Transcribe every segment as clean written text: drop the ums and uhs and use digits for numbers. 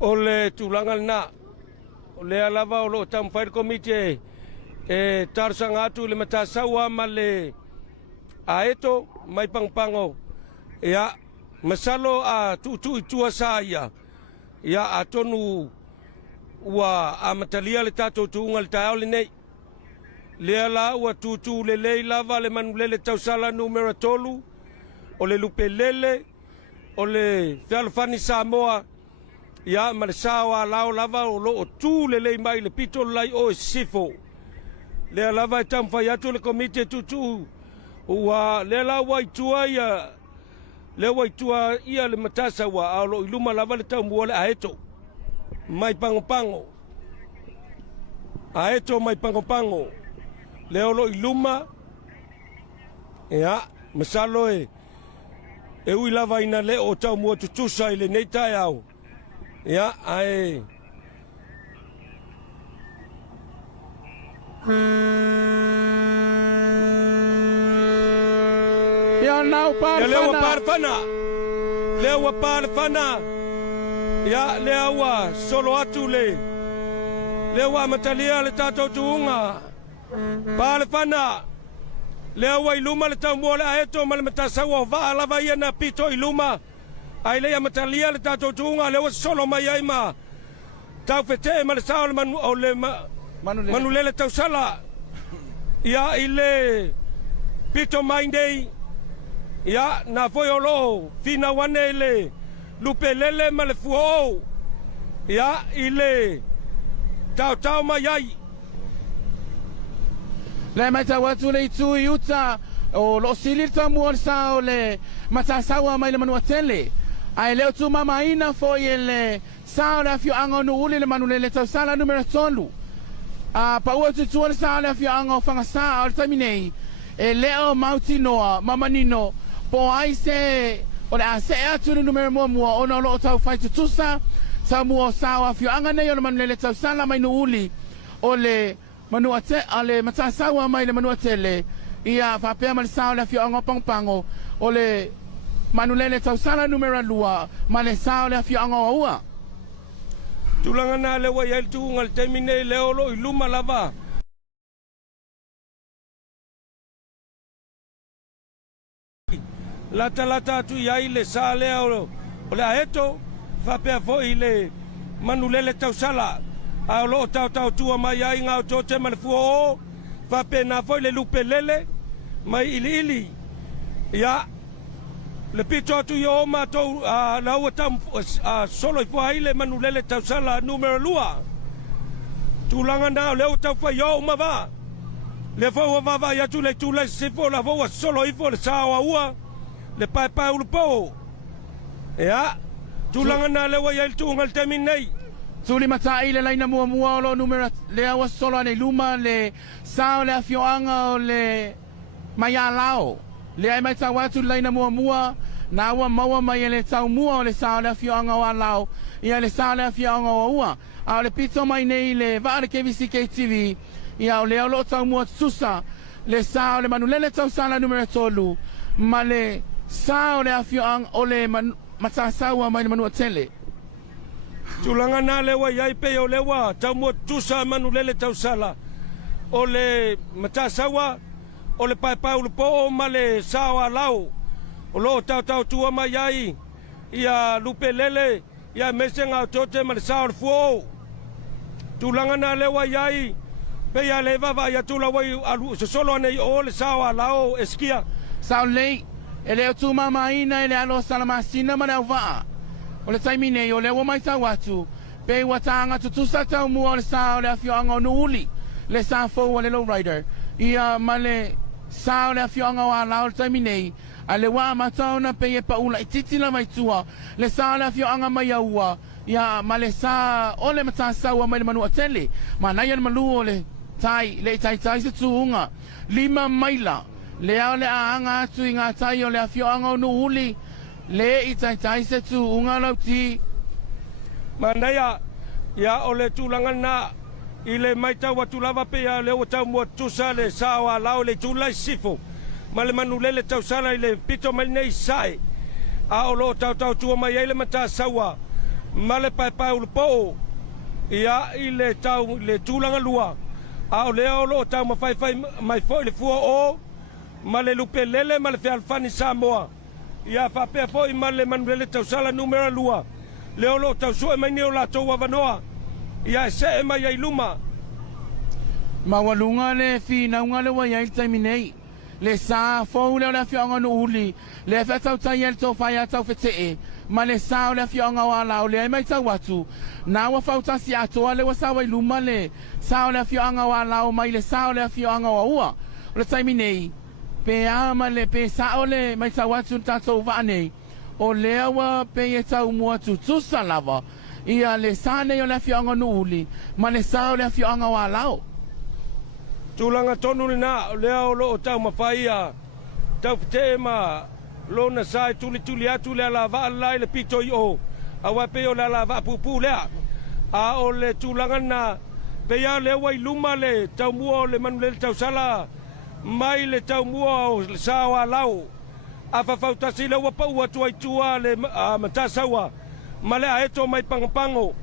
o le tūlanga na o le alava o lo tamwhair komite e tarsanga atu le matasaua ma le aeto mai pangpango ia masalo a tutu tua sa ia a tonu ua a matalia le tatou tuunga le taao le nei lea la ua tutu le lei lava le manulele tausala numero 3 o le lupe lele o le Fealofani Samoa ia ma le sawa lao lava o lo o tu le lei mai le pito lai o sifo lea lava e tamwhai atu le komite tutu ua lea la waitua ia le waitua ia le matasa ua a lo iluma lava le taumua le aeto mai pango aeto mai pango le o lo iluma ia masalo e ui lava ina le o taumua tutusa i le nei tae au ia ae ia nau parfana lewa parfana ia lewa solo atu lewa matalia le tatou tuunga parfana lewa iluma le taumua le aeto ma le matasaua o vaa lava ia na pito iluma ai lea matalia le tatou tuunga lewa solo mai ai ma tau fete ma le sao le manulele tausala ia i le pito mai nei ia na foi o lo fina wane le lupe lele ma le fuo ia i le tau mai ai le mai tau atu le itu i uta o lo silir tamu sa o le matasaua mai le manua tele ai leo tu mamaina foi ele sao le afio anga no uli le manulele tausala numero 3 pa ua tutu le sao le afio anga o fangasa o le taminei e leo mauti noa mamanino po ai se o le ase atu le numero mua o na lo tau fai tutusa sa mua sao afio anga nei o le manulele tausala mai no uli o le manua te ale matasaua mai le manua tele ia whapea ma le sao le afio anga pangpango o le manulele tausala numero 2 ma le sao le afio anga o ua tulanga na le wai el tuunga le temine le olo iluma lava lata atu iai le sa le o le aeto whapea fo i le manulele tausala a lo tau tua mai ai ngau tote ma le fuo whapea na fo i le lupe lele mai ili ia le pito atu yo matou na ua tam solo i po ai le manulele tausala numero 2 tulanga na le o tau fa yo ma va le fo va ya tu le tu le sifo la vo solo i fo le sawa ua le pai ulupo ia tulanga na le wa ya tu ngal terminei tuli matai le laina mua lo numero le awa solo ne luma le sao le afioanga o le maya lao le ai mai tawa tu laina mua na ua maua mai le tau mua o le sao le afioanga o lao ia le sao le afioanga o ua a le pito mai nei le va le KBC TV ia o le lo tau mua susa le sao le manulele tau sala numero 3 ma le sao le afioanga o le matasaua mai le manua tele tulanga na le wa yai pe o le wa tau mua tusa manulele tau sala o le matasaua o le pai ulupo ma le sao lao o lo tau tua mai ai ia lupe lele ia mesenga tote ma le sao fuo tulanga na le wa yai pe ia le va ia tula wai alu solo nei o le sao lao eskia sao lei ele tu mama ina ele alo salamasina mana va o le taimine o le wa mai tawatu pe watanga tutusa tau mu o le sao le afioanga no uli le sa fo o le low rider ia male sao le afioanga wa lao le taimine ale wa matona pe e paula ititi la mai tua le sao le afioanga mai ua ia male sa o le matasa wa mai manu atele mana ia malu o le tai se tuunga 5 maila le ao le aanga atu i ngā tai o le afioanga o no uli le i tai se tuunga lau ti manaya ia o le tulanga na i le maita watu lava pe ia le o tau mua tusa le sawa lao le tulai sifo ma le manulele tau sala i le pito mai nei sae a o lo tau tua mai ai le matasaua ma le pai ulu po ia i le tau le tūlanga lua a o lea o lo tau mawhai mai fo i le fua o ma le lupe lele ma le Fealfani Samoa ia whapea fo i ma le manulele tau sala numera lua leo lo tau sue mai ni o la tau wavanoa ia e se e mai ai luma Mawalunga le finaunga le wai ai taimi nei. Le sa fou le fionga no uli. Le fa tau tai el tau fai tau fete. Ma le sa le fionga wala o le mai tau watu. Na wa fau tasi atoa le wasa wai luma le sa le fionga wala o mai le sa le fionga wa ua. Le taimi nei. Pe ama le pe sa o le mai tau watu tatou va nei. O le wa pe e tau mua tu salava. Ia le sa ne o le fionga no uli. Ma le sa le fionga wala o. Tūlanga tonu ni nā, lea o lo o tau mawhaia, tau pite ma lo na sai tuli atu lea la vaa lai le pito i o, a wape o la vaa pupu lea, a o le tūlanga na, pea le wai luma le tau mua o le manu le tau sala, mai le tau mua o le sawa lau, a whawhautasi le wapa ua tua i tua le matasawa, ma le aeto mai pangopango,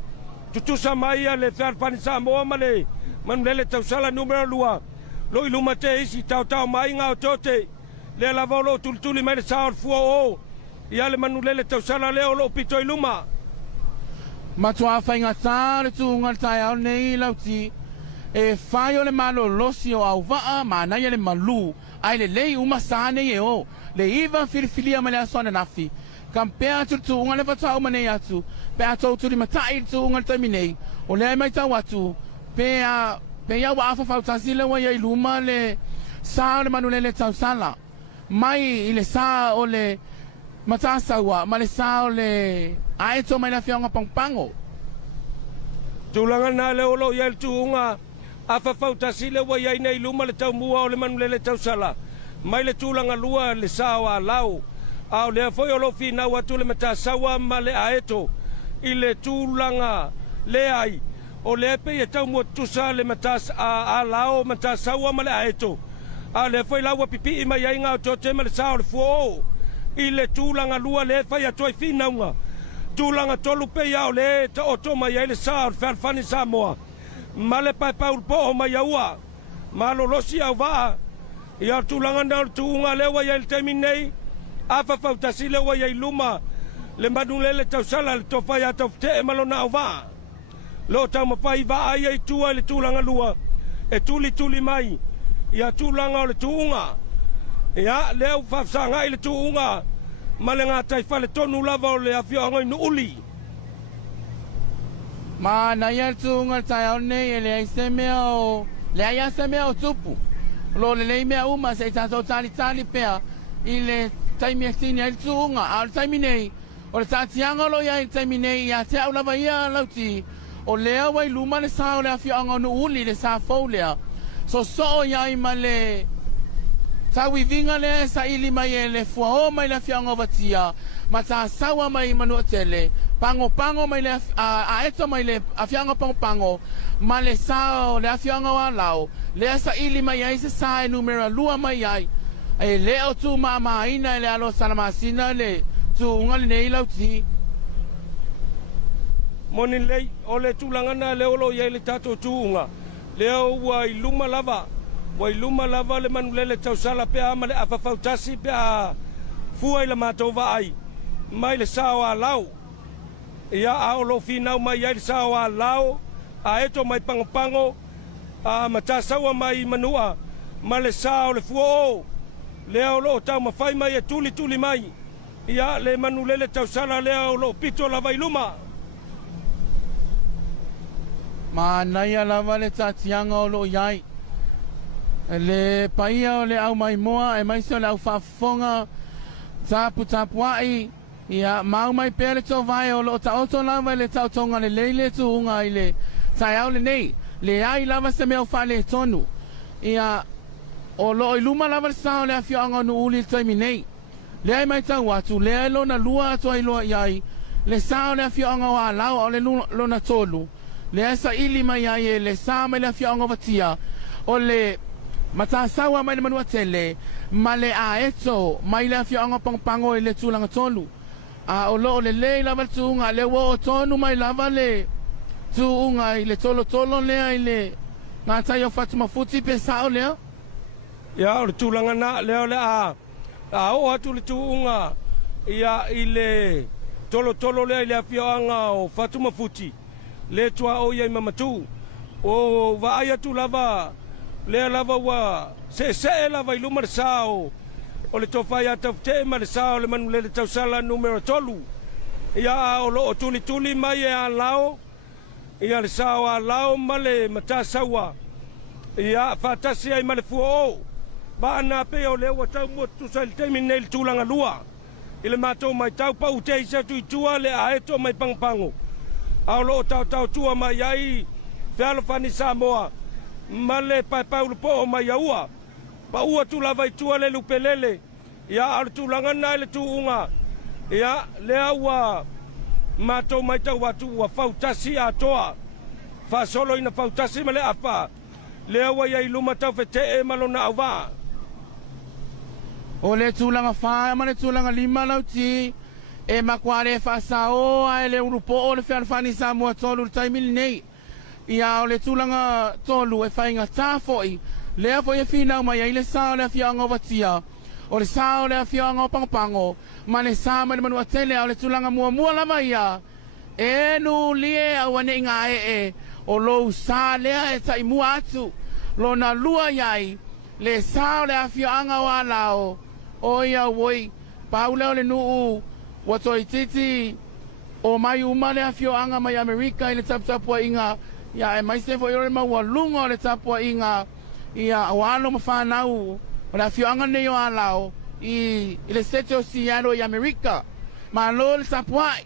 tutusa mai a le Fealfani Samoa ma le, manulele tau sala numero lua lo iluma te isi tau mai ngā o tote le lava lo tuli mai le sao fua o ia le manulele tau sala leo lo pito iluma Matua whainga tā le tūnga tai au nei lauti e whai o le malo losi o au waa ma nai le malu ai le lei uma sāne e o le iwa whirifilia ma le aswana nafi kam pēa tūnga le watau ma nei atu pēa tau turi matai tūnga le taimi nei o le mai tau atu Pea wa afa fautasi le wa yai luma le sa le manulele tau sala. Mai i le sa o le matasaua, ma le sa o le aeto mai la fionga pangpango. Tūlanga nā le olo yai le tūunga afa fautasi le wa yai nei luma le tau mua o le manulele tau sala. Mai le tūlanga lua le sa o a lau. Au le foi o lo fina watu le matasaua ma le aeto i le tūlanga le ai. O le pe e tau mua tusa le matas a lao matasaua ma le aeto. A le fai laua pipi i mai ai ngā tote ma le sao le fuo. I le tūlanga lua le fai atoa i finaunga. Tūlanga tolu pe iau le ta oto mai ai le sao le Fealfani Samoa. Ma le pai paul po o mai aua. Ma lo losi au waa. Ia tūlanga na le tūunga le wai ai le taimi nei. Afa fautasi le wai ai luma. Le manu le tau sala le tofai atau fte e malo na au waa. Lo tau mawhai wa ai ai tua le tūlanga lua. E tuli mai. Ia tūlanga o le tūunga. Ia leo whafsanga i le tūunga. Ma le ngā taifa le tonu lava o le awhionga i nu uli. Ma na ia le tūunga le tai au nei e le aise mea o... Le aise mea o tupu. Lo le lei mea uma se i tātou tali pea. I le taimi atini ai le tūunga. A le taimi nei. O le tātianga lo ia i taimi nei. Ia te au lava ia lauti. O lea wai luma le sao le awhionga nu uli le sa fau lea. So iai ma le tawi vinga le sa ili mai e le fuao mai le awhionga watia. Ma ta sawa mai manua tele. Pango mai le aeto mai le awhionga pango. Ma le sao le awhionga wa lao. Le sa ili mai ai se sa e numera lua mai ai. E leo tu maina e le alo salamasina le tu ungali nei lauti. Moni lei o le tūlangana le olo iai le tato tūunga. Leo wai luma lava. Wai luma lava le manulele tau sala pea ama le afafautasi pea fua i la mātou ai. Mai le sao a lau. Ia a olo finau mai iai le sao a lau. A eto mai pangopango. A matasaua mai manua. Ma le sao le fua o. Leo lo tau mawhai mai e tuli mai. Ia le manulele tau sala leo lo pito lava i luma. Ma naia lava le tatianga o lo iai. Le paia o le au mai moa e mai se o le au whafonga tapu ai. Ia mau mai pere tō vai o lo ta oto lava le tau tonga le leile tu unga i le tai au le nei. Le ai lava se mea wha le tonu. Ia o lo i luma lava le sao le awhionga nu uli taimi nei. Le ai mai tau atu, le ai lona lua atu ai loa iai. Le sao le awhionga wa lau o le lona tolu. Le esa ili mai ai e le sa mai le awhionga watia. O le matasaua mai le manua tele. Ma le aeto mai le awhionga pangpango i le tūlanga tolu. a o lo le le lava tuunga le wo tonu mai lava le tuunga i le tolo lea i le ngā tai o Fatima Futi pe sao lea ia o le tūlanga na leo le a o atu le tuunga ia i le tolo lea i le awhianga o Fatuma Futi le tua o iai mamatu o vaai atu lava lea lava wa se lava i luma le sao o le tofai ata te ma le sao le manu le tausala numero 3 ia o lo tuli mai e a lao ia le sao a lao ma le matasaua ia fatasi ai ma le fuo ba na pe o le wa tau mo tu sai te minel tulanga lua ile mato mai tau pa u te isa tu tua le a eto mai pangpango a lo tau tua mai ai falo fani Samoa ma le pa u po mai ua pa ua tu lava i tua le lupelele ia al tulanga na le tuunga ia le aua mato mai tau watu wa fautasi atoa fa solo ina fautasi ma le apa le aua ia iluma tau fete e malona ava o le tūlanga whae ma le tūlanga 5 lauti e makware whasao a le urupo o le whanwhani Samoa tolu le taimili nei ia o le tūlanga tolu e whainga tāfoi lea foi e whina mai ai le sao le whianga o watia o le sao le whianga o pangopango ma le sao ma le manua tele o le tūlanga mua lama ia e nu lie au ane inga e o lou sa lea e tai mua atu lo na lua iai le sao le whianga o alao o ia woi paule o le nuu watoi titi o mai uma le whianga mai Amerika i le tapua inga ia e mai se foi o le maua lunga o le tapua inga ia o alo mawhanau o la whianga nei o alao i le sete o Seattle i Amerika ma lo le tapuai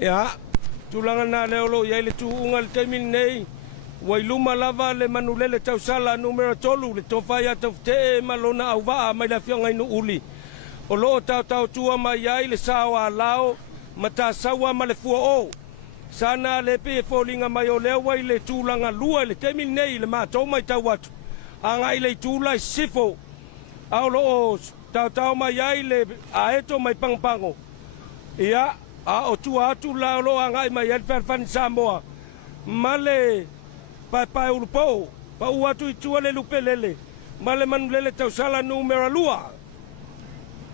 ia tulanga na leolo ia le tuunga le taimini nei wai luma lava le manulele tausala numero 3 le tofai ata te malona au waa mai la whianga inu uli o lo tau tua mai ai le sawa lao mata sawa ma le fua o sana le pe folinga mai o lea wai le tūlanga lua le taimini nei le mātou mai tau atu anga i le tūla i sifo au lo tau mai ai le aeto mai pangpango ia a o tua atu la lo anga i mai elfan Samoa ma le pai urupo pa u atu i tua le lupelele ma le manulele tausala numero lua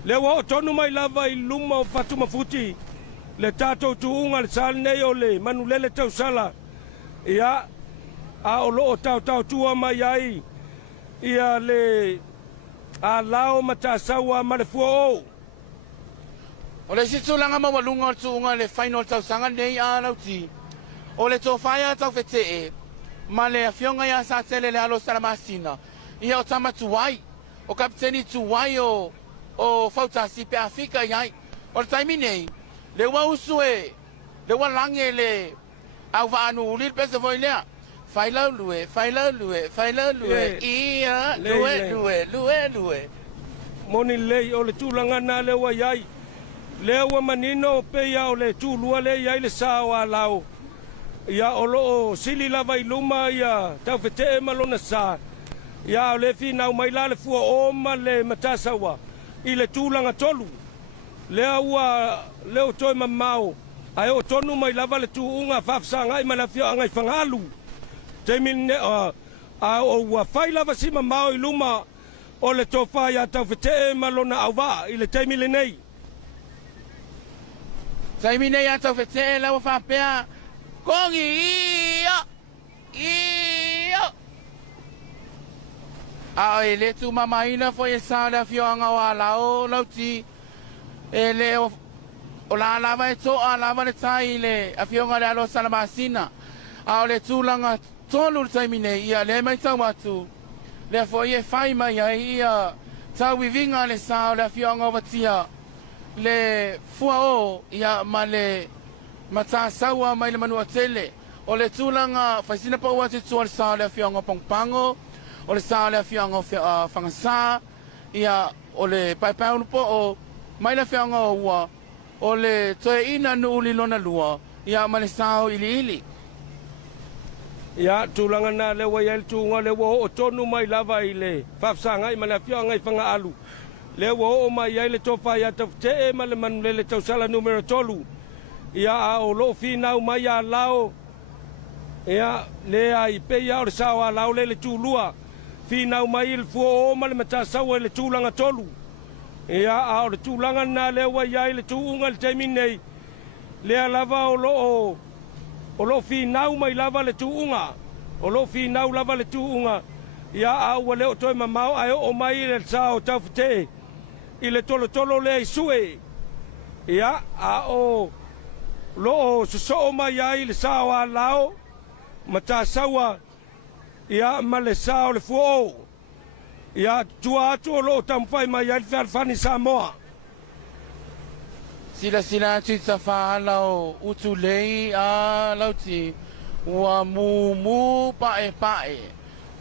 le wa o tonu mai lava i luma o Fatuma Futi le tatou tuunga le sal nei o le manulele tausala ia a o lo tau tua mai ai ia le a lao matasaua ma le fuo o le situlanga mawalunga o tuunga le final tausanga nei a lauti o le tofaya tau fete ma le afionga ia sa tele le alo salamasina ia o tamatuai o kapiteni tuai o fautasi pe Afrika iai o le taimi nei le wa usue le wa lange le au va anu ulir pese foi lea faila lue ia lue moni lei o le tūlanga na le wa iai le wa manino pe ia o le tūlua le iai le sawa lao ia o lo sili lava i luma ia tau fete malona sa ia o le fina mai la le fua o ma le matasawa i le tūlanga tolu le ua le o toi mamao ai o tonu mai lava le tuunga fafsanga i mana fio angai fangalu temine a o wa fai lava si mamao i luma o le tofa ia tau fete malona auva i le temile nei taimine ia tau fete la wa fapea kongi ia a ele tu mamaina foi esa le fioanga wa lao lauti ele o la lava e toa lava le tai le afionga le alo salamasina a o le tūlanga tolu taimine ia le mai tau atu le foi e fai mai ia tau vivinga le sao le afionga watia le fua o ia ma le mata saua mai le manua tele o le tūlanga faisina pa ua te tua le sao le afionga pangpango o le sao le afionga whangasa ia o le paipaunu po o mai le whianga o ua o le toe ina nuuli lona lua ia ma le sao ili ia tūlanga na le wa iai tūnga le wa o tonu mai lava i le fafsanga i mana whianga i whanga alu le wo o mai ai le tofa ia tafte ma le manu le tausala numero tolu ia a o lo fina mai a lao ia le ai pe ia o sawa lao le tulua fina mai il fuo o ma le mata sawa le tulanga tolu ia a o le tulanga na le wa ia le tuunga le teminei le lava o lo fina mai lava le tuunga o lo fina lava le tuunga ia a o le o toi mamao ai o mai le sao tafte ile tolo le sue ia a o lo so mai ai le sawa lao mata sawa ia ma le sao le fuo ia tua atu lo tamfai mai ai fani Samoa sila tu safa lao utu lei a lauti wa mu pae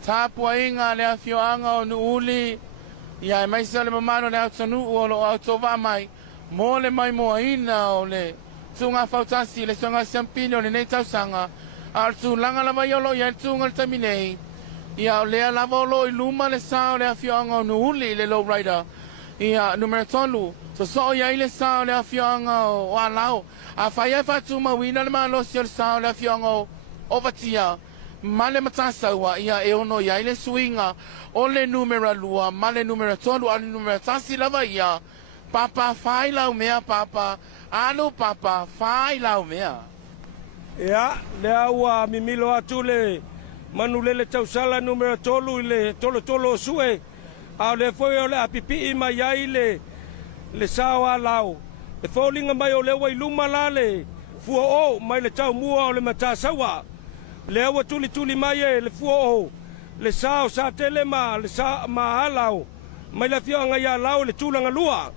tapua inga le afioanga o nuuli ia mai sa le mamano le atonu o lo autova mai mo le mai mo ina o le tunga fautasi le songa sampino le nei tausanga al tu langa la vaiolo ia tunga le taminei ia le lava lo iluma le sao le afioanga o nuuli le low rider ia numero tolu so ia ile sao le afioanga o alao a faia fatu mawina le malo si le sao le afioanga o vatia male matasaua ia e ono ia ile swinga o le numero lua male numero tolu ale numero tasi lava ia papa fai lau mea papa alo papa fai lau mea ia le aua mimilo atu le manulele tausala numero tolu le tolo sue a le foi o le apipi mai ai le sawa lao e folinga mai o le wai luma lale fuo o mai le tau mua o le matasaua le awa tuli mai e le fuo o le sao sa tele ma le sa ma halau mai la fionga ia lao le tulanga lua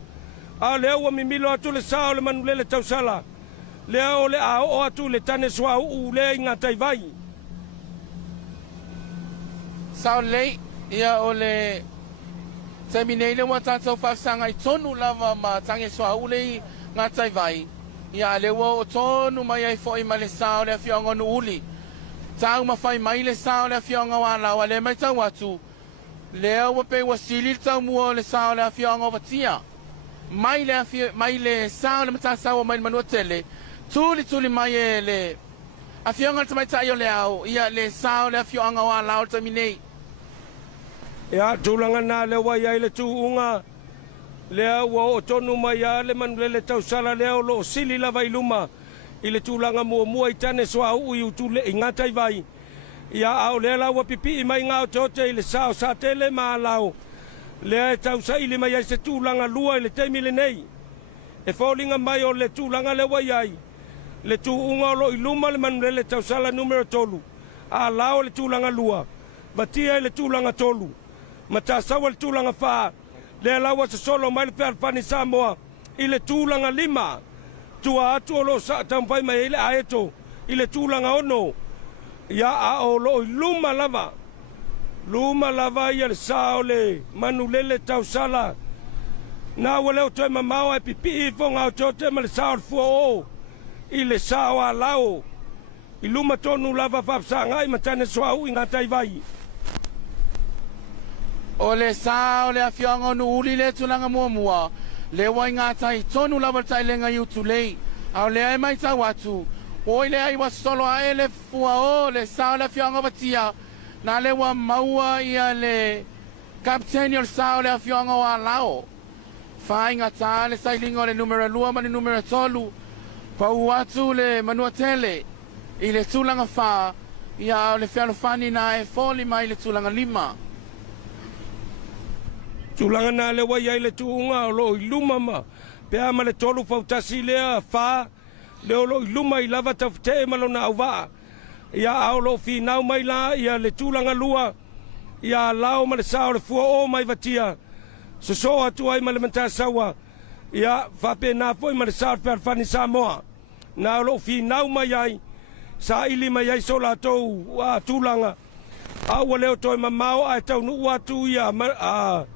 a le awa mimilo atu le sao le manulele tausala le o le a o atu le tane swa u le inga tai vai sao lei ia o le terminei le wata tau whasanga I tonu lava ma tange soa ule ngā tai vai. Ia le wa o tonu mai ai fo I ma le sao le fionga no uli. Tau ma fai mai le sao le fionga wa lawa le mai tau atu. Le wa pe wa sili tau mua le sao le fionga wa tia. Mai le sao le mata sao mai manua tele. Tuli mai e le a fionga tamai tai o le au. Ia le sao le fionga wa lawa terminei. Ia tulanga na le wai ai le tuunga le wa o tonu mai a le manulele tausala le o lo sili la vai luma I le tulanga mua I tane soa u I utule I ngatai vai ia au le la wa pipi mai ngā o tote I le sao sa tele ma lau le tausa I le mai ai se tulanga lua I le teimile nei e faulinga mai o le tulanga le wai ai le tuunga o lo I luma le manulele tausala numero tolu a lau le tulanga lua batia I le tulanga tolu mata sawa le tulanga fa le lawa se solo mai le fani Samoa I le tulanga lima tua atu o lo sa tampai mai ile aeto I le tulanga ono ia a o lo luma lava ia le sao le manulele tausala na wale o toi mamao e pipi I fonga o tote ma le sao le fuo o I le sao a lao I luma tonu lava fapsanga I matane soa u inga tai vai o le sao le afionga no uli le tulanga mua le wai ngā tai tonu lava tai lenga yutu lei au le ai mai tau atu oi le ai wasolo ai le fua o le sao le afionga watia na le wa maua ia le kapteni o le sao le afionga wa lao fai ngā tā le sailingo le numero lua ma le numero tolu pau atu le manua tele I le tulanga fa ia le fialofani na e foli mai le tulanga lima tulanga na le wai ai le tuunga o lo I luma ma pea ma le tolu fautasi lea fa le o lo I luma I lava tafute ma lo na auwa ia au lo finau mai la ia le tulanga lua ia lao ma le sao le fua o mai vatia so atu ai ma le matasaua ia fape na foi ma le sao fani Samoa na lo finau mai ai sa ili mai ai so la tou tulanga au leo toi mamao ai tau nu atu ia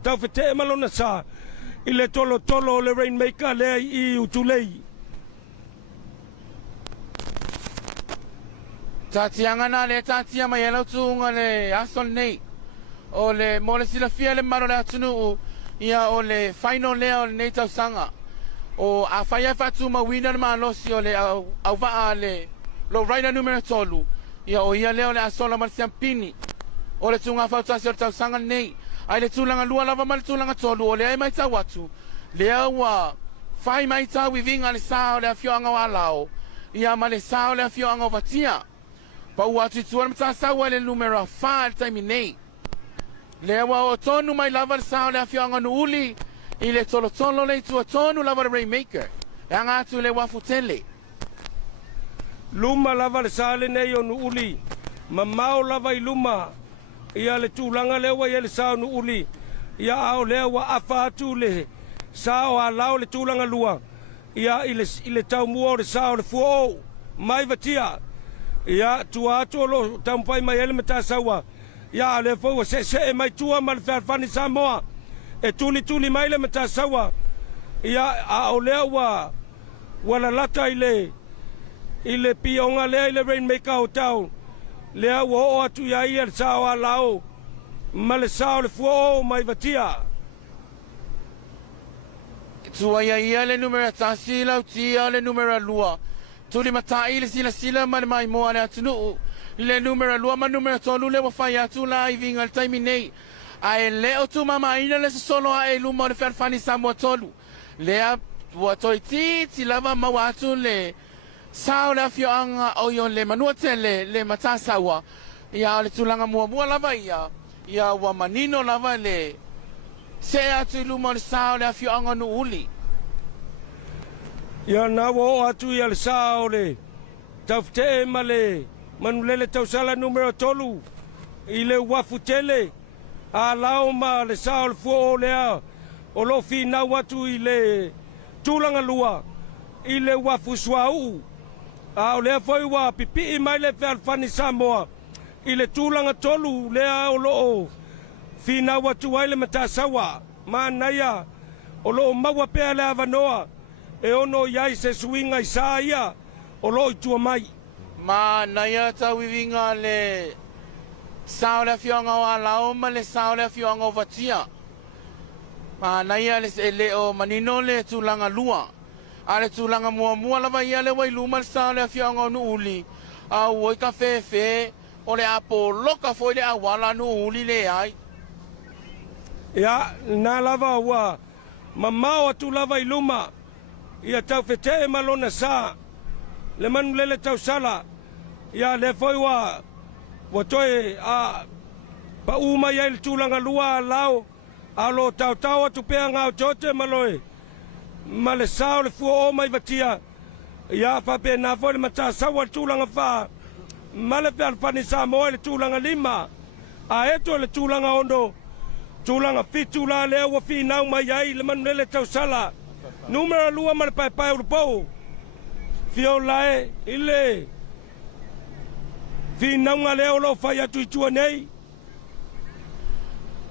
tau fete malona sa I le tolo le rainmaker le I utulei tatianga na le tatia mai elo tunga le asol nei o le mole sila fia le maro le atunu ia o le final lea o le nei tausaga o a whaia whatu mawina na maalosi o le au waa le lo raina numero tolu ia o ia leo le asola ma le siampini o le tunga whautasi o le tausaga nei ai le tūlanga lua lava ma le tūlanga tolu o le ai mai tau atu lea ua whai mai tau i vinga le saa o le awhioanga wa lao ia ma le saa o le awhioanga o vatia pa ua atu i tuana mta sawa le numero 5 le taimi nei lea ua o tonu mai lava le saa o le awhioanga nu uli i le tolotolo le tua tonu lava le Rainmaker e anga atu le wafu tele luma lava le saa le nei o nu uli ma mao lava i luma ia le tūlanga lea wa ia le saa o nu uli ia ao lea wa afa atu le saa o alao le tūlanga lua ia i le tau mua o le saa o le fuo mai vatia ia tua atu o lo taumpai mai ele mata sawa ia le fo se mai tua ma le farfani Samoa e tuli mai le mata sawa ia ao lea wa wala lata i le pionga lea i le Rainmaker o tau lea wa o atu ia ia le saa o alao ma le saa o le fuo mai vatia tua ia le numero tasi lau tia le numero lua tuli matai le sila ma le mai moa le atunu le numero lua ma numero tolu le wa fai atu la i vinga le taimi nei ai le o tu mama ina le solo a e luma le farfani Samoa tolu lea wa toi ti lava ma watu le sao le afioanga o yon le manua tele le matasawa ia le tulanga mua lava ia wa manino lava le se atu luma le sao le afioanga nu uli ia na wo atu ia le sao le tafte ma le manulele tausala numero tolu i le wafu tele a lao ma le sao le fuo lea o lo fina watu i le tulanga lua i le wafu suau a o lea foi wa pipi i mai le farfani Samoa i le tulanga tolu lea o lo fina watu ai le matasawa ma naia o lo maua pea le avanoa e ono iai se suinga i saa ia o lo i tua mai ma naia tau i vinga le sao le afioanga o alao ma le sao le afioanga o vatia ma naia le o manino le tulanga lua a le tulanga mua lava ia le wailuma le sao le afioanga o nu uli a uoi ka fe o le apo loka foi le awala nu uli le ai ia na lava ua mamao atu lava i luma ia tau fete malona sa le manulele tau sala ia le foi wa toe a pa uma ia le tulanga lua lao a lo tau atu pea ngau tote maloe ma le sao le fuo mai vatia ia fa pe na foi le mata sawa tulanga fa ma le farfani Samoa le tulanga lima a eto le tulanga ondo tulanga fitula le wa fina mai ai le manulele tau sala numero lua ma le pai urupo fio lae ile fina nga le o lo fai atu i tua nei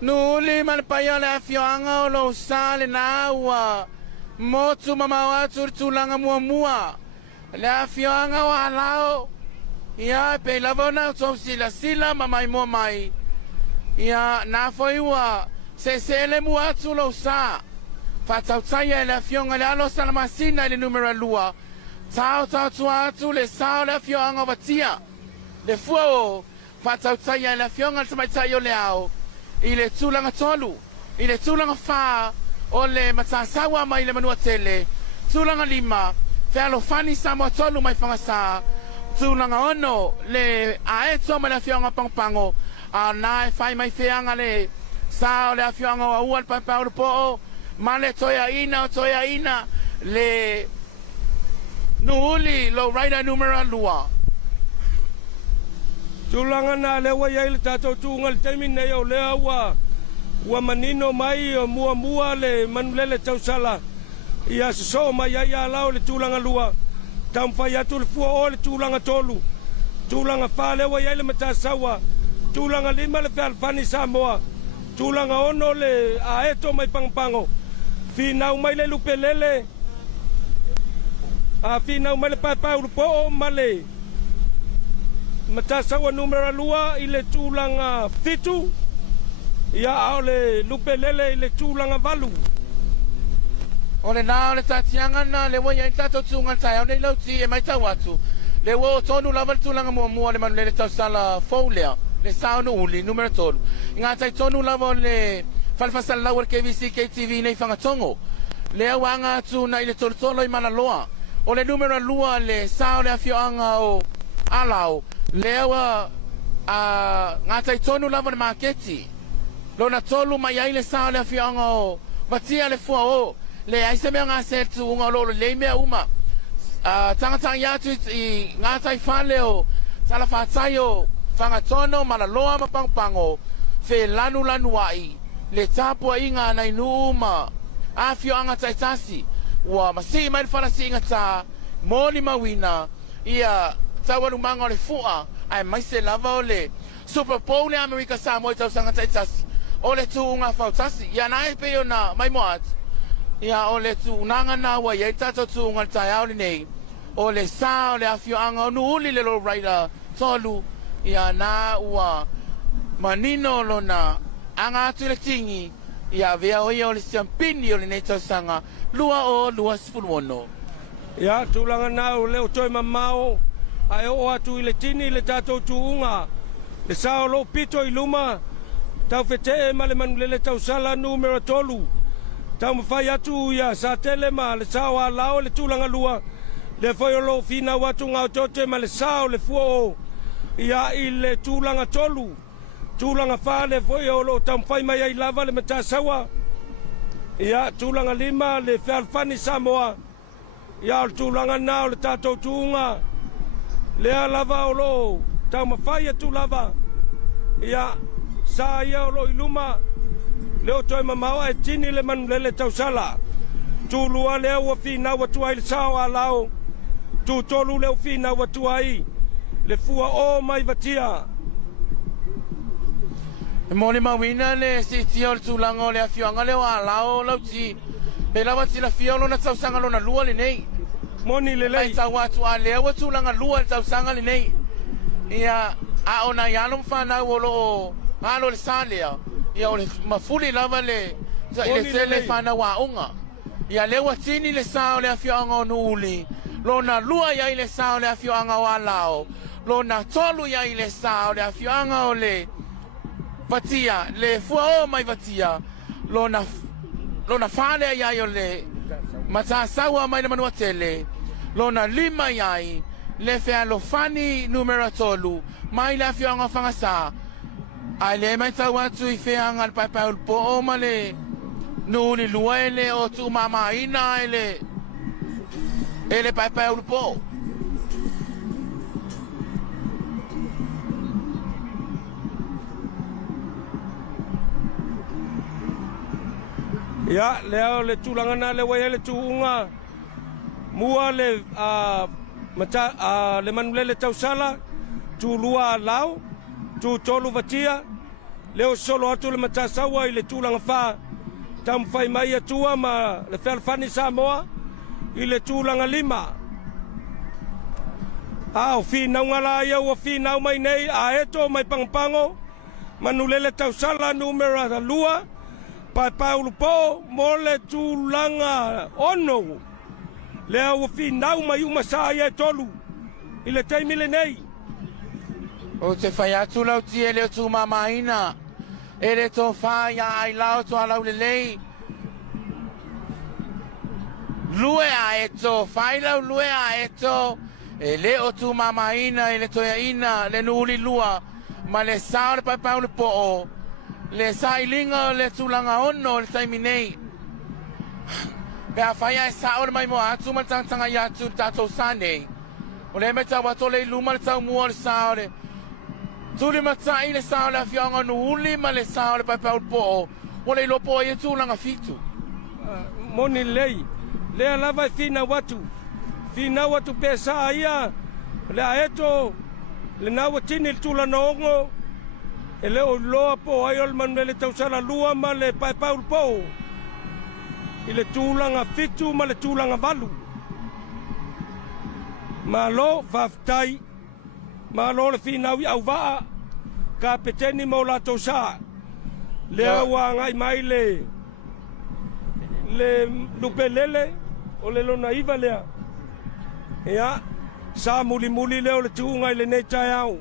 nuli ma le pai ale afioanga o lo sa le na ua motu mama atu le tulanga mua le afioanga o alao ia pe lavona o sila ma mai mua mai ia na foi ua se le mua atu lo sa fatautai le afioanga le alo salamasina le numero lua tau atu le sao le afioanga vatia le fuo fatautai le afioanga le tamaitai o le ao i le tulanga tolu i le tulanga fa o le matasawa mai le manua tele tulanga lima fe alofani Samoa tolu mai fangasa tulanga ono le aeto ma le afioanga pangpango a nae fai mai feanga le sao le afioanga wa ua le paipau le po ma le toia ina le nuuli lo raida numero lua tulanga na le wa ia le tatou tunga le taimi nei o lea ua manino mai o mua le manulele tausala ia so mai ia lao le tulanga lua tamfai atu le fua o le tulanga tolu tulanga fa le wa ia le matasawa tulanga lima le farfani Samoa tulanga ono le aeto mai pangpango finau mai le lupelele a finau mai le pai urupo ma le matasawa numero lua i le tulanga fitu ia ao le lupe lele i le tūlanga valu. O le nā o le tātianga na le wai ai tātou tūnga tai au nei lauti e mai tau atu. Le wo o tonu lava le tūlanga mua le manu le tau sala fōlea, le saunu uli, numero tolu. Ngā tai tonu lava le falfasala lau KVC KTV nei whangatongo. Le au anga atu na i le tolotolo i mana loa. O le numero lua le sao le afioanga o alau. Le au ngā tai tonu lava le maketi. Lona tolu mai ai le sao le afioanga o vatia le fua o. Le aise mea ngā setu unga lolo le mea uma. Tangatang yatu i ngā tai whale o tala whātai o whangatono mana loa ma pangpango. Fe lanu ai le tāpua inga nai nuuma. Afio anga tai tasi. Ua masi mai le whanasi inga tā. Mōni mawina. Ia tawaru manga o le fua. Ai mai se lava o le Super Bowl le Amerika Samoa i tau sanga tai tasi. O le tu unga whautasi. Ia nai peo na mai moat. Ia o le tu unanga na wa ia tato tu unga tai au nei. O le sa o le afio anga o nuuli le lo raida tolu. Ia na ua manino lo na anga atu le tingi. Ia vea o ia o le siampini o le nei tau sanga. Lua sifuluono. Ia tūlanga na o leo toi mamao. Ai o atu i le tini le tato tu unga. Le sa o lo pito i luma. Tau fete e ma le manulele tau sala numero tolu. Tau mawhai atu ia sa tele ma le sao a lao le tūlanga lua. Le whai o lo fina watu ngau tote ma le sao le fua o. Ia i le tūlanga tolu. Tūlanga wha le whai o lo tau mawhai mai ai lava le mata sawa. Ia tūlanga lima le whalfani Samoa. Ia o le tūlanga na o le tātou tūnga. Lea lava o lo tau mawhai atu lava. Ia sa ia o lo iluma. Leo toi mamawa e tini le manulele tau sala. Tu lua leo wa fina wa tuai le sao a lao. Tu tolu leo fina wa tuai. Le fua o mai vatia. E mōni mawina le si tia o le tūlanga o le afioanga leo a lao lauti. Pe lawa ti la fia o lona tau sanga lona lua le nei. Moni le lei. Mai tau watu a leo wa tūlanga lua le tau sanga le nei. Ia a ona ialom whanau o lo alo le salea. Ia o le mafuli lava le tele whana wa unga. Ia lewa tini le sao le afioanga o nuuli. Lona lua ia i le sao le afioanga o alao. Lona tolu ia i le sao le afioanga o le vatia. Le fua o mai vatia. Lona whane ia i o le mata sawa mai na manua tele. Lona lima ia i le fea lo fani numero tolu. Mai le afioanga o whangasa. Ai le mai tau atu I whea ngal pai po o ma le nuli lua ele o tu mama ina ele pai po. Ia leo le tūlanga na le wai le tūunga. Mua le le manulele tau sala. Tu lua lau. Tu tolu vatia. Leo solo atu le matasawa I le tūlanga wha. Tam whai mai atua ma le whalfani Samoa. I le tūlanga lima. O whina ngala ia ua whina mai nei. A eto mai pangpango. Manulele tau sala numera lua. Pai paulu po mo le tūlanga ono. Lea ua whina mai umasa ia tolu. I le teimile nei. O te whai atu lau ti e leo tū mamaina. E le tō whai a ai lau tō alau le lei. Lue a e tō, whai lau lue a e tō. E le o tū mamaina e le toia ina le nuuli lua. Ma le sao le pai paulu po o. Le sailinga le tūlanga ono le taimi nei. Pea whai a e sao le mai mo atu ma tangtanga i atu tātou sānei. O le meta wato le luma le tau mua le sao le. Tuli matai le sao le afioanga nuuli ma le sao le pai paul po. O le lopo e tūlanga fitu. Moni lei. Lea lava I whina watu. Whina watu pesa ia. Le aeto. Le nawa tini le tūlana ongo. E leo loa po ai ol manele tausala lua ma le pai paul po. I le tūlanga fitu ma le tūlanga valu. Ma lo whaftai. Ma lo le whinawi au waa. Ka peteni mo la tosa. lea ua ngai mai le lupelele o le lona iva lea ia sa muli lea o le tuunga i le nei tai au.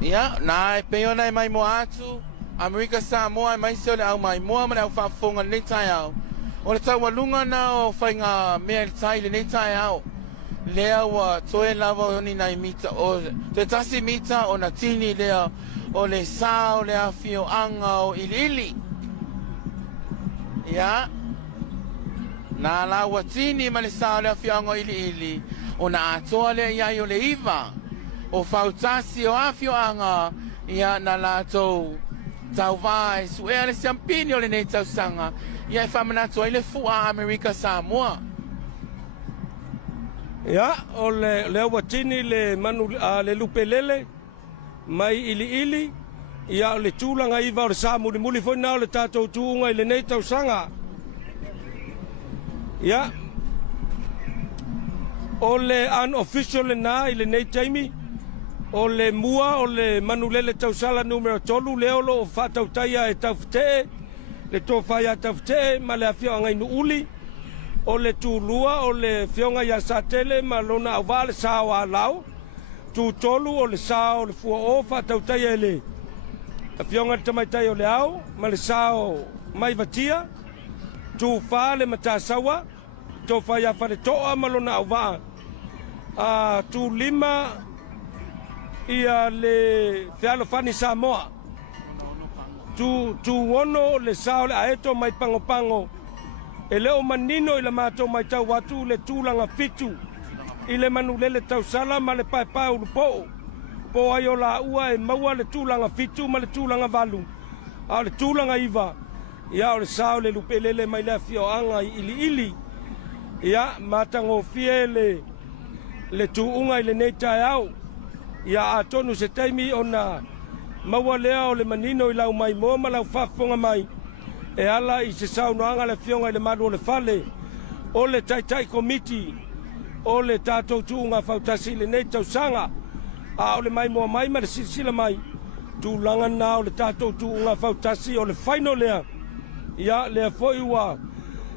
Ia, na e peona e mai mo atu, Amerika Samoa e mai se o le au mai moa mana au whaafonga le nei tai au. O le tau walunga na o whainga mea le tai le nei tai au. Lea ua toe lava o ni nai mita o te tasi mita o na tini lea o le sa o le awhio anga o ili. Ia, na la ua tini ma le sa o le awhio anga o ili o na atoa le iai o le iwa. O fautasi o awhio anga ia na la tau vai su e le siampini o le nei tau sanga. Ia e whamanato ai le fua Amerika Samoa. Ia, o le awatini le manu le lupelele mai ili ia o le tūlanga iwa o le sa muli foi na o le tātou tūunga i le nei tau sanga. Ia, o le unofficial le nā i le nei taimi o le mua o le manulele tausala numero 3 leo lo whatautaia e taufutee le tōwhaia taufutee ma le awhio angai nuuli o le tūlua o le whionga ia satele ma lona au wale sao a lau tūtolu o le sao o le fua o whatautaia e le whionga tamaitai o le au ma le sao mai vatia tūwha le matasawa tōwhaia whare toa ma lona au waa tūlima ia le Fealo Fani Samoa tu wono le sao le aeto mai pango e leo manino i le mātou mai tau watu le tūlanga fitu i le manulele tau sala ma le paepae ulu po ai o la ua e maua le tūlanga fitu ma le tūlanga valu a le tūlanga iwa ia o le sao le lupelele mai le fio anga i ili ia matango fie le tuunga i le nei tai au ia atonu se taimi ona maua lea o le manino i lau mai moa ma lau whafonga mai e ala i se saunoanga le fionga i le madu o le fale o le taitai komiti o le tātou tuunga fautasi le nei tausanga a o le mai moa mai ma le silasila mai tūlanga na o le tātou tuunga fautasi o le whaino lea ia lea foi ua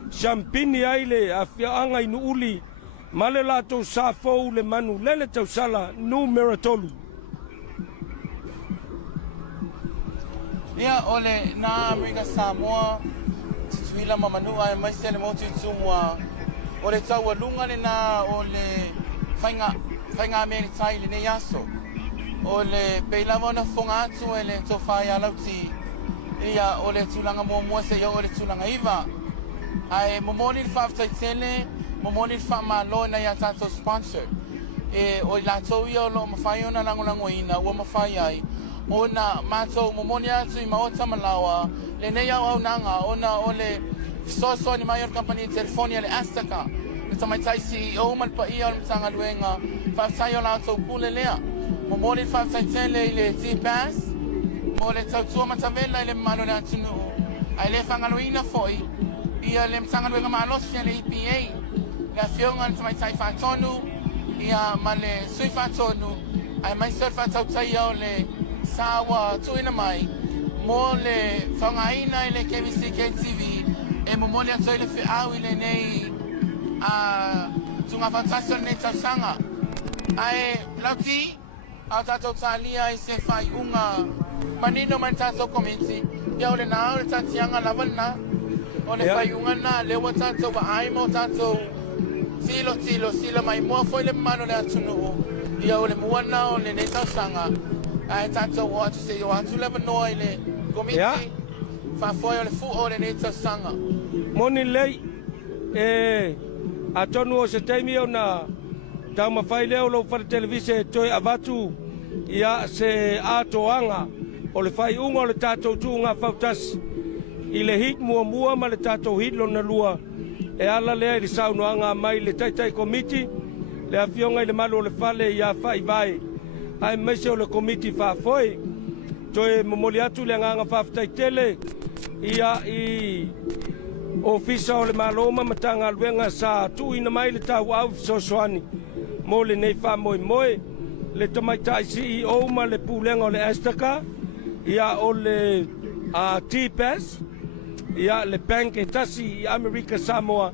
champini ai le a whiaanga i nuuli ma le lātou sāfou le manu lele tausala numero 3. Ia ole na Amerika Samoa tituila mamanua e mai se le motu tumua o le tau alunga le na o le whainga mea ni tai le ne yaso o le peilama na whonga atu e le tōwhai alauti ia o le tūlanga mua se iau o le tūlanga iwa ai momoni le whaaftaitele momoni le whaamalo na ia tātou sponsor e o i lātou ia o lo mawhai ona langolango ina ua mawhai ai ona mātou momoni atu i maota malawa le nei au nanga ona o le fisoso ni mai o company telefonia le Astaka le tamaitai CEO malpa ia o le matanga luenga whaaftai o lātou pule lea momoni le whaaftaitele i le T-Pass mo le tautua matavela i le malo le atunu ai le whangaloina foi ia le matanga luenga maalosia le EPA le fionga le tamaitai whaatonu ia ma le sui whaatonu ai mai sur whaatautai au le sawa tuina mai mo le whangaina i le KBC KTV e momoni atoi le whiau i le nei tunga fantasio le nei tausanga ai lauti au tātou tālia i se whai unga manino mai tātou komiti ia o le nā o le tātianga lawana o le whai unga nā lewa tātou wa aimo tātou tilo sila mai mua foi le mano le atunu ia o le muana o le nei tausanga ai tātou o atu se o atu lewa noa i le komiti whafoi o le fu o le nei tausanga moni lei e atonu o se teimi o na tau mawhai leo lo whare televise toi avatu ia se atoanga o le whai unga o le tātou tūnga whautasi i le hit mua ma le tātou hit lo na lua e ala lea i le saunoanga mai le taitai komiti le awhionga i le malu o le whale ia whai vai ai maise o le komiti whafoi toi momoli atu le nganga whaftai tele ia i ofisa o le maloma matanga luenga sa tu ina mai le tau au sosoani mo le nei fa moe le tamaita CEO ma le pulenga o le Astaka ia o le T-Pass ia le bank e tasi i Amerika Samoa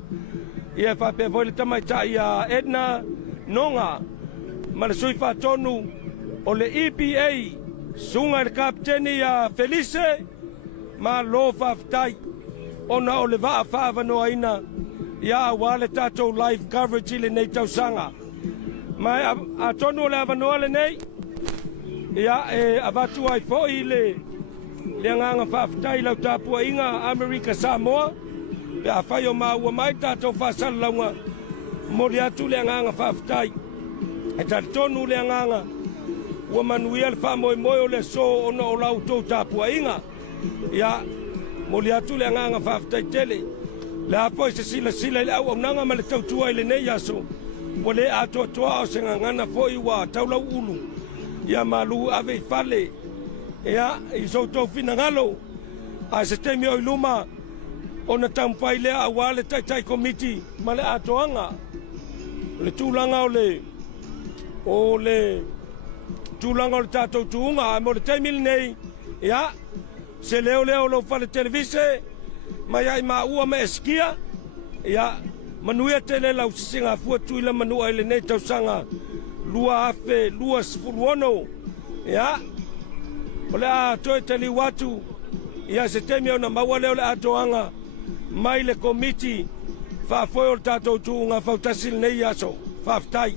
ia fa pe voi le tamaita ia Edna Nonga ma le sui fa tonu o le EPA sunga le kapteni ia Felice ma lo fa ftai ona o le va fa no ina ia wale tato live coverage le nei tausanga mai a tonu le avanoa le nei ia avatu ai foi le nganga fa ftai lau tapua inga Amerika Samoa pe a fai o maua mai tato fa salunga mo le atu le nganga fa ftai e tonu le nganga ua manuia le fa moe o le so ona o lau tau tapua inga ia mo le atu le nganga fa ftai tele le apo se sila le au nanga ma le tautua ile nei aso o le ato toa o se ngana foi wa taulau ulu ia malu ave fale ia i so to fina ngalo a se temi o luma ona tampai le awale tai committee ma le atoanga le tulanga o le tulanga o le tatou tuunga mo le temi nei ia se leo lo fale televise ma ia ma ua me eskia ia manuia tele lau singa fua tuila manua ile nei tausanga lua afe lua sfuluono ia ole a toi teli watu ia se temi ona maua leo le atoanga mai le komiti fa foi o tatou tuunga fautasil nei aso faftai